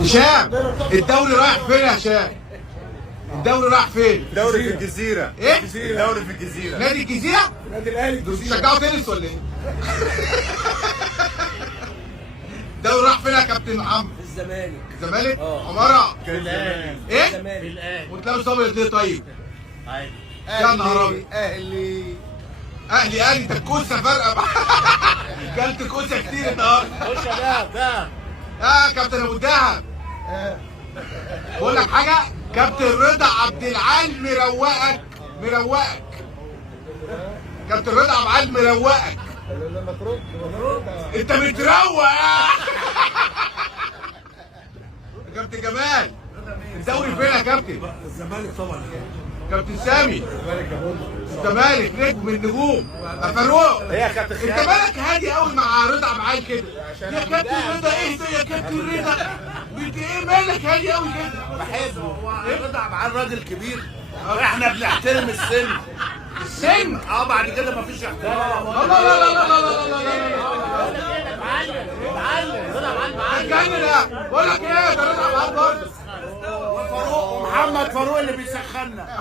هشام، الدوري رايح فين يا هشام؟ الدوري رايح فين؟ دوري في الجزيرة. ايه؟ دوري في الجزيرة. نادي الجزيرة؟ نادي الاهلي انتوا الجزيرة. بتشجعوا تنس ولا ايه؟ الدوري راح فين يا كابتن محمد؟ الزمالك. الزمالك؟ عمارة؟ الأهلي. ايه؟ الزمالك. وانت لابس ابيض ليه طيب؟ عادي. يا نهار ابيض. اهلي اهلي ده الكوسه فارقه. كلت كوسه كتير النهارده. خش يا ده. يا كابتن ابو الدهب، بقول لك حاجه، كابتن رضا عبد العال مروقك. كابتن رضا عبد العال مروقك. لما ترد انت متروق يا كابتن جمال. الدوري فين يا كابتن؟ الزمالك طبعا. كابتن سامي، الزمالك يا بابا. الزمالك نجم من النجوم. يا فاروق، ايه يا كابتن انت مالك هادي قوي مع رضا عبد العال كده؟ يا كابتن رضا اهدى يا كابتن رضا. انت ايه مالك هادي قوي كده؟ بحبه. رضا عبد العال راجل كبير، احنا بنحترم السن. السن؟ بعد كده مفيش احترام. لا لا لا لا لا لا لا لا. اتجنن يا، بقول لك ايه، ده رضا عبد العال برضه. وفاروق ومحمد فاروق اللي بيسخنا.